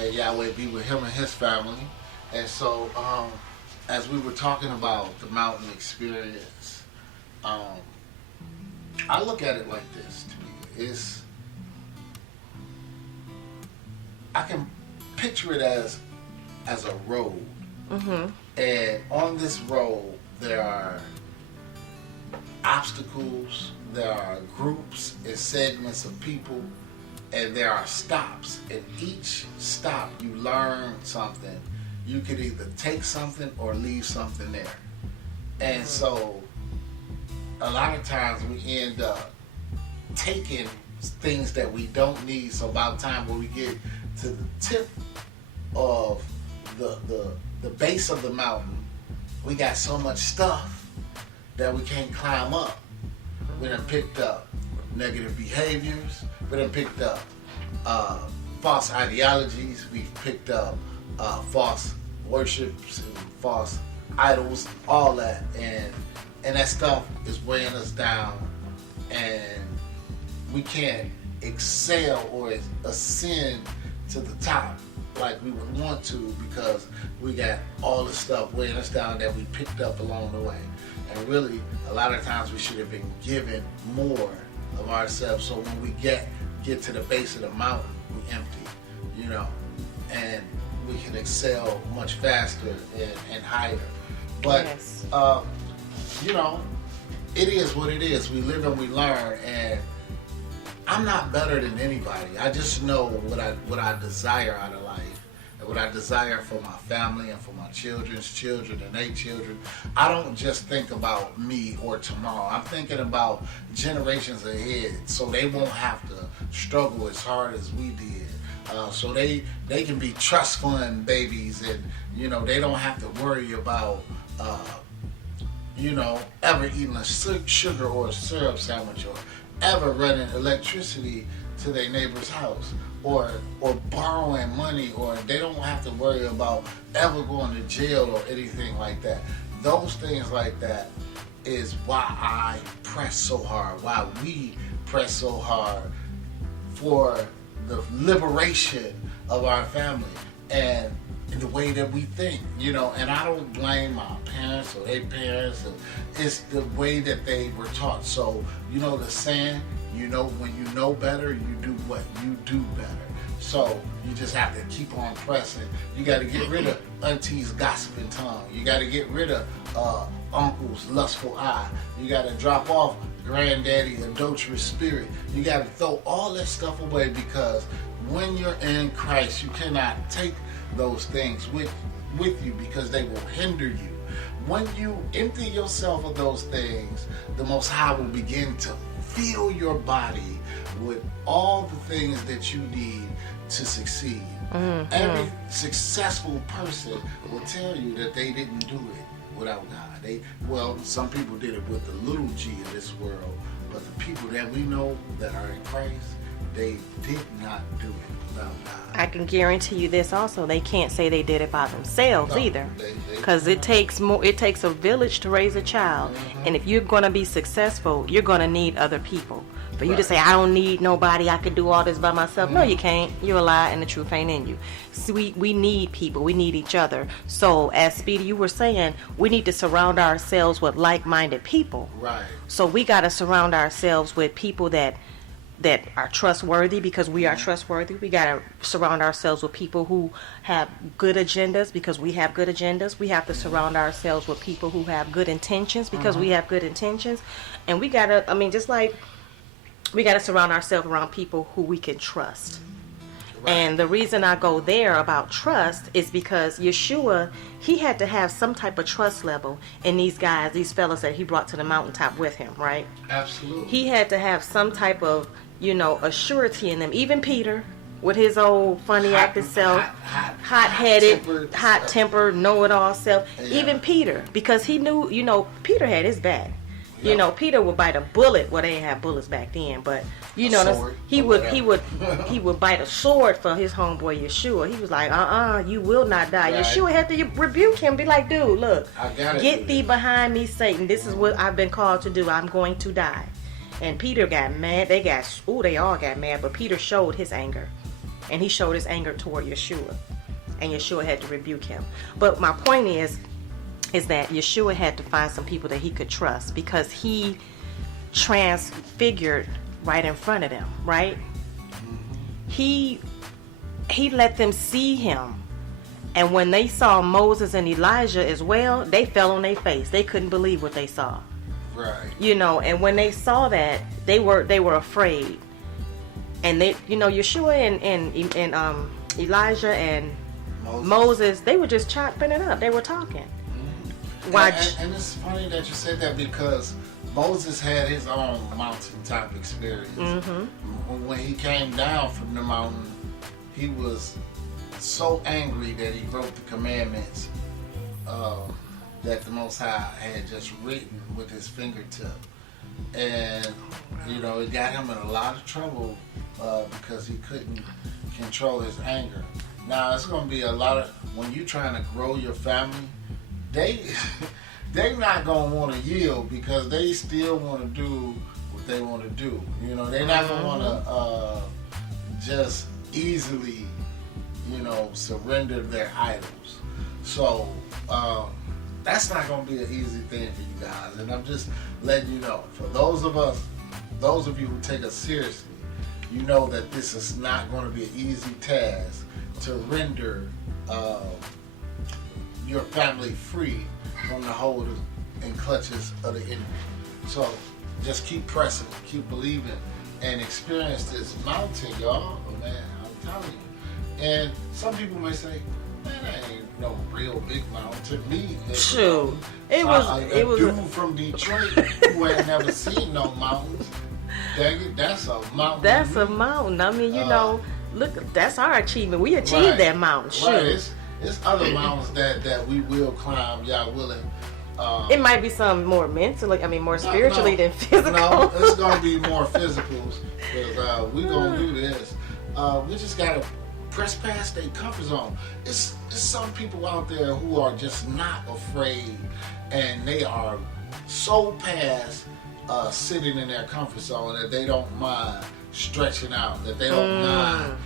May Yahweh be with him and his family. And so, as we were talking about the mountain experience, I look at it like this. To me, I can picture it as a road, and on this road there are obstacles, there are groups and segments of people, and there are stops. And each stop you learn something. You could either take something or leave something there. And so a lot of times we end up taking things that we don't need. So by the time when we get to the tip of the base of the mountain, we got so much stuff that we can't climb up. We done picked up negative behaviors. We done picked up false ideologies. We've picked up false worships and false idols, all that, and that stuff is weighing us down, and we can't excel or ascend to the top like we would want to, because we got all the stuff weighing us down that we picked up along the way. And really, a lot of times we should have been given more of ourselves, so when we get to the base of the mountain, we empty, and we can excel much faster and higher. But yes. It is what it is. We live and we learn, and I'm not better than anybody. I just know what I desire out of life, and what I desire for my family and for my children's children and their children. I don't just think about me or tomorrow. I'm thinking about generations ahead, so they won't have to struggle as hard as we did. So they can be trust fund babies, and they don't have to worry about ever eating a sugar or a syrup sandwich, or ever running electricity to their neighbor's house, or borrowing money, or they don't have to worry about ever going to jail or anything like that. Those things like that is why I press so hard, why we press so hard for the liberation of our family and the way that we think, and I don't blame my parents or their parents. It's the way that they were taught. So, the saying, when you know better, you do what? You do better. So you just have to keep on pressing. You got to get rid of auntie's gossiping tongue. You got to get rid of uncle's lustful eye. You got to drop off granddaddy adulterous spirit. You got to throw all that stuff away, because when you're in Christ, you cannot take those things with you, because they will hinder you. When you empty yourself of those things, the Most High will begin to fill your body with all the things that you need to succeed. Mm-hmm. Every successful person will tell you that they didn't do it without God. Some people did it with the little g of this world, but the people that we know that are in Christ, they did not do it without God. I can guarantee you this also. They can't say they did it by themselves either, because it takes a village to raise a child. Mm-hmm. And if you're going to be successful, you're going to need other people. For you to say, I don't need nobody, I could do all this by myself. Mm-hmm. No, you can't. You're a lie, and the truth ain't in you. See, we need people. We need each other. So, as Speedy, you were saying, we need to surround ourselves with like-minded people. Right. So we got to surround ourselves with people that are trustworthy, because we are trustworthy. We got to surround ourselves with people who have good agendas, because we have good agendas. We have to surround ourselves with people who have good intentions, because we have good intentions. And we got to, we got to surround ourselves around people who we can trust. Right. And the reason I go there about trust is because Yeshua, he had to have some type of trust level in these guys, these fellas that he brought to the mountaintop with him, right? Absolutely. He had to have some type of, a surety in them. Even Peter, with his old funny acting self, hot-headed, hot-tempered, know-it-all self. Yeah. Even Peter, because he knew, Peter had his back. Yep. Peter would bite a bullet. Well, they didn't have bullets back then, but he would bite a sword for his homeboy Yeshua. He was like, you will not die. Right. Yeshua had to rebuke him, be like, dude, look, get thee behind me, Satan. This is what I've been called to do. I'm going to die. And Peter got mad. They all got mad, but Peter showed his anger. and he showed his anger toward Yeshua, and Yeshua had to rebuke him. But my point is that Yeshua had to find some people that he could trust, because he transfigured right in front of them, right? He let them see him. And when they saw Moses and Elijah as well, they fell on their face. They couldn't believe what they saw. Right. You know, and when they saw that, they were afraid. And they, you know, Yeshua and Elijah and Moses, they were just chopping it up. They were talking. Mm-hmm. And it's funny that you said that, because Moses had his own mountaintop experience. Mm-hmm. When he came down from the mountain, he was so angry that he broke the commandments that the Most High had just written with his fingertip. And, you know, it got him in a lot of trouble because he couldn't control his anger. Now, it's going to be a lot of, when you're trying to grow your family, they not going to want to yield, because they still want to do what they want to do. You know, they're not going to want to just easily, you know, surrender their idols. So that's not going to be an easy thing for you guys. And I'm just letting you know, for those of you who take us seriously, you know that this is not going to be an easy task to render your family free from the hold and clutches of the enemy. So just keep pressing, keep believing, and experience this mountain, y'all. Oh, man, I'm telling you. And some people may say, man, that ain't no real big mountain. To me, true. It was a dude from Detroit who had never seen no mountains. Dang it, that's a mountain. That's a mountain. I mean, you know, look, that's our achievement. We achieved that mountain. Sure. Right. It's other mountains that we will climb, y'all willing. It might be some more mentally, more spiritually than physical. No, it's going to be more physicals, because we're going to do this. We just got to press past their comfort zone. It's some people out there who are just not afraid, and they are so past sitting in their comfort zone that they don't mind stretching out, that they don't mind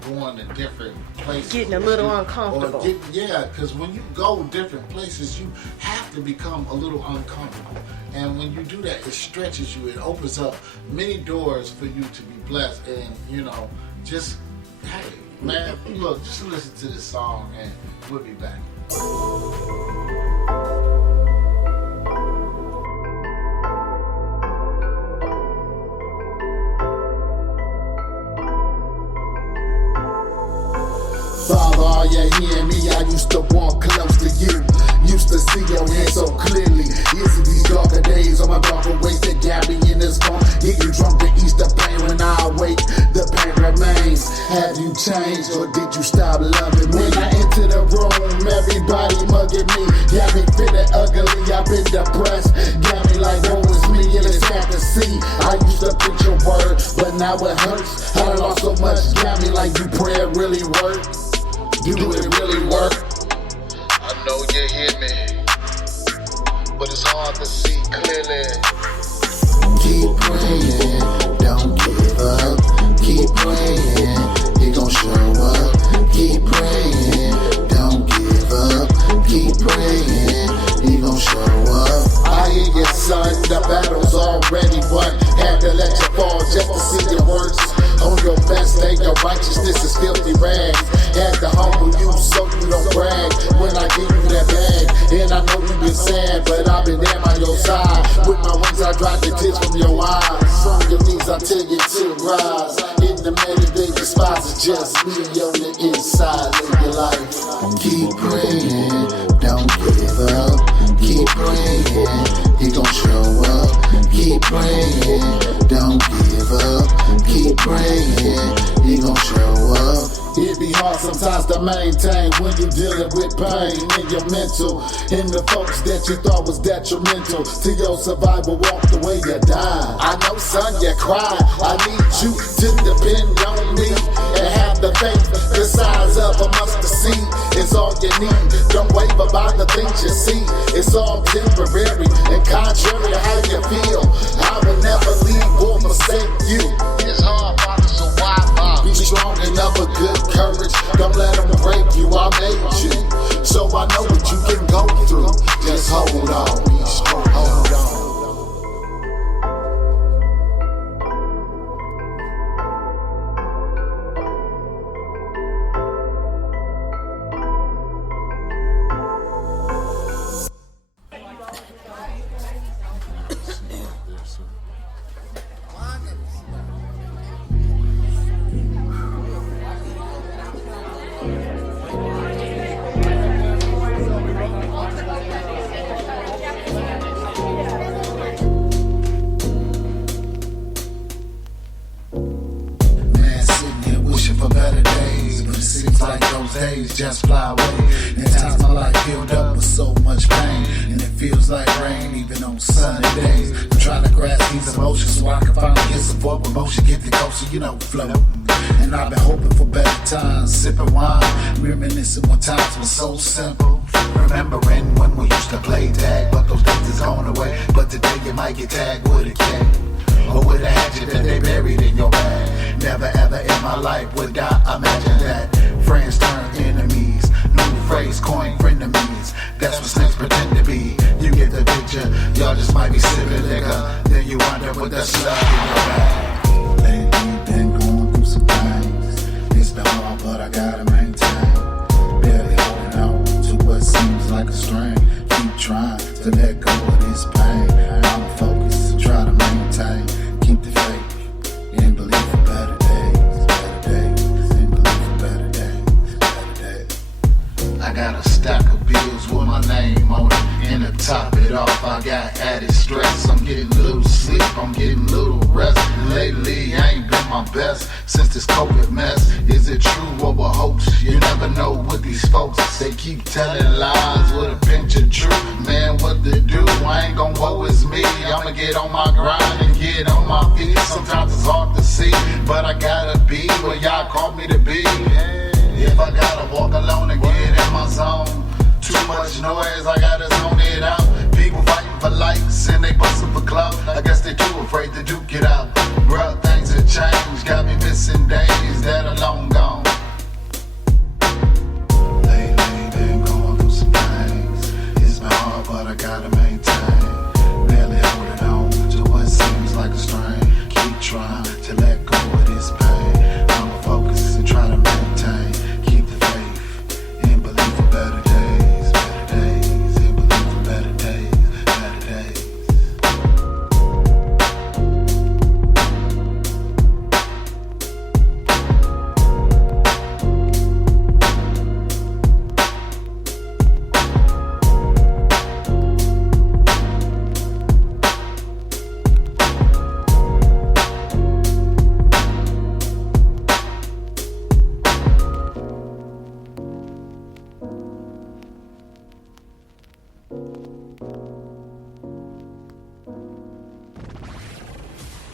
going to different places. Getting a little uncomfortable. Because when you go different places, you have to become a little uncomfortable. And when you do that, it stretches you. It opens up many doors for you to be blessed. And, you know, just, hey, man, look, just listen to this song and we'll be back. Father, are you hearing me? I used to walk close to you, used to see your hand so clearly. Years of these darker days, on my darker ways that got me in this phone. Getting drunk to ease the pain. When I awake, the pain remains. Have you changed, or did you stop loving me? When I enter the room, everybody mugging me. Got me feeling ugly, I've been depressed. Got me like, woe is me, and it's sad to see. I used to preach your word, but now it hurts. I done lost so much, got me like, you prayer really works? Do it really work? I know you hear me, but it's hard to see clearly. Keep praying, don't give up. Keep praying, he gon' show up. Keep praying, don't give up. Keep praying, he gon' show up. I hear you, son, the battle's already won. Had to let you fall just to see your works. On your best day, your righteousness is filthy rags. Had to humble you so you don't brag when I give you that bag. And I know you've been sad, but I've been there by your side. With my wings, I drive the tears from your eyes. From your knees, I tell you to rise. In the middle, they despise. It's just me on the inside. Live your life. Keep praying, don't give up. Keep praying, he gon' show up. Keep praying, don't give up. Keep praying, he gon' show up. It be hard sometimes to maintain when you dealing with pain in your mental, and the folks that you thought was detrimental to your survival walked away, you died. I know, son, you cried. I need you to depend on me and have the faith the size of a mustard seed. It's all you need. Don't waver about the things you see. It's all temporary and contrary to how you feel. I will never leave or forsake you. It's hard, Father, so why, Bob? Be strong and never good. just fly away. In times my life filled up with so much pain, and it feels like rain even on sunny days. I'm trying to grasp these emotions so I can finally get some forward promotion, get the coast, so you know, float. And I've been hoping for better times, sipping wine, reminiscing when times were so simple. Remembering when we used to play tag, but those days is gone away. But today you might get tagged with a cat, or with a hatchet that they buried in your bag. Never ever in my life would I imagine that friends turn enemies. New phrase coined frenemies. That's what snakes pretend to be. You get the picture, y'all just might be sipping liquor. Then you wonder what the slug in your bag. Lately been going through some things. It's been hard, but I gotta maintain. Barely holding on to what seems like a strain. Keep trying to let go of this pain. I'ma focus and try to maintain. Keep the faith and believe for better days, and believe for better days. I got a stack of bills with my name on it, and to top it off, I got added stress. I'm getting little sleep, I'm getting little rest. Lately, I ain't been my best since this COVID mess. Is it true or a hoax? You never know with these folks. They keep telling lies with a pinch of truth. Man, what to do? I ain't gon' woe is me. I'ma get on my grind and get on my feet. Sometimes it's hard to see, but I gotta be where y'all called me to be. If I gotta walk alone and get in my zone, too much noise, I gotta zone it out. People fighting for likes and they bustin' for clout. I guess they too afraid to duke it out. Bruh, things have changed, got me missing days that are long gone. Lately been going through some things. It's been hard, but I gotta maintain. Barely holding on to what seems like a strain. Keep trying to let go of this pain. I'ma focus and try to maintain. Keep the faith and believe for better days, and believe for better days, better days.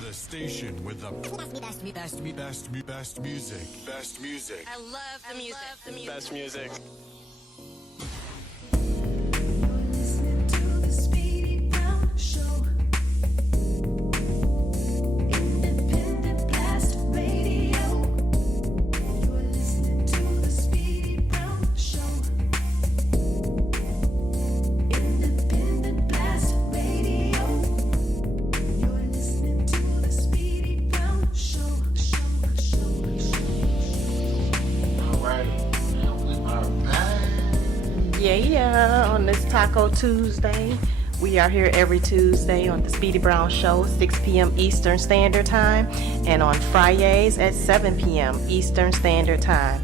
The station with the best music. Best music. I love the music. Best music. Listening to the Speedy Brown Show. Independent Blast Radio. You're listening to the Speedy Brown Show. Independent Blast Radio. You're listening to the Speedy Brown Show. Alright, now we are back. Yeah, on this Taco Tuesday. We are here every Tuesday on the Speedy Brown Show, 6 p.m. Eastern Standard Time, and on Fridays at 7 p.m. Eastern Standard Time.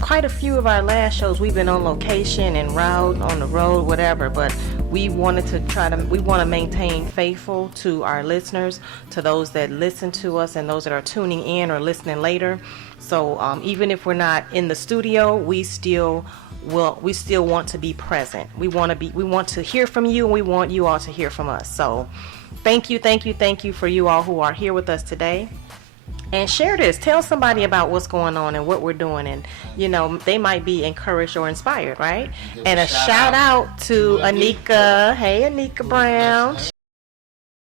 Quite a few of our last shows, we've been on location, en route, on the road, whatever, but we want to maintain faithful to our listeners, to those that listen to us and those that are tuning in or listening later. So even if we're not in the studio, we still want to be present. We want to hear from you, and we want you all to hear from us. So thank you for you all who are here with us today. And share this. Tell somebody about what's going on and what we're doing, and they might be encouraged or inspired, right? And a shout out to Anika. Hey, Anika Brown.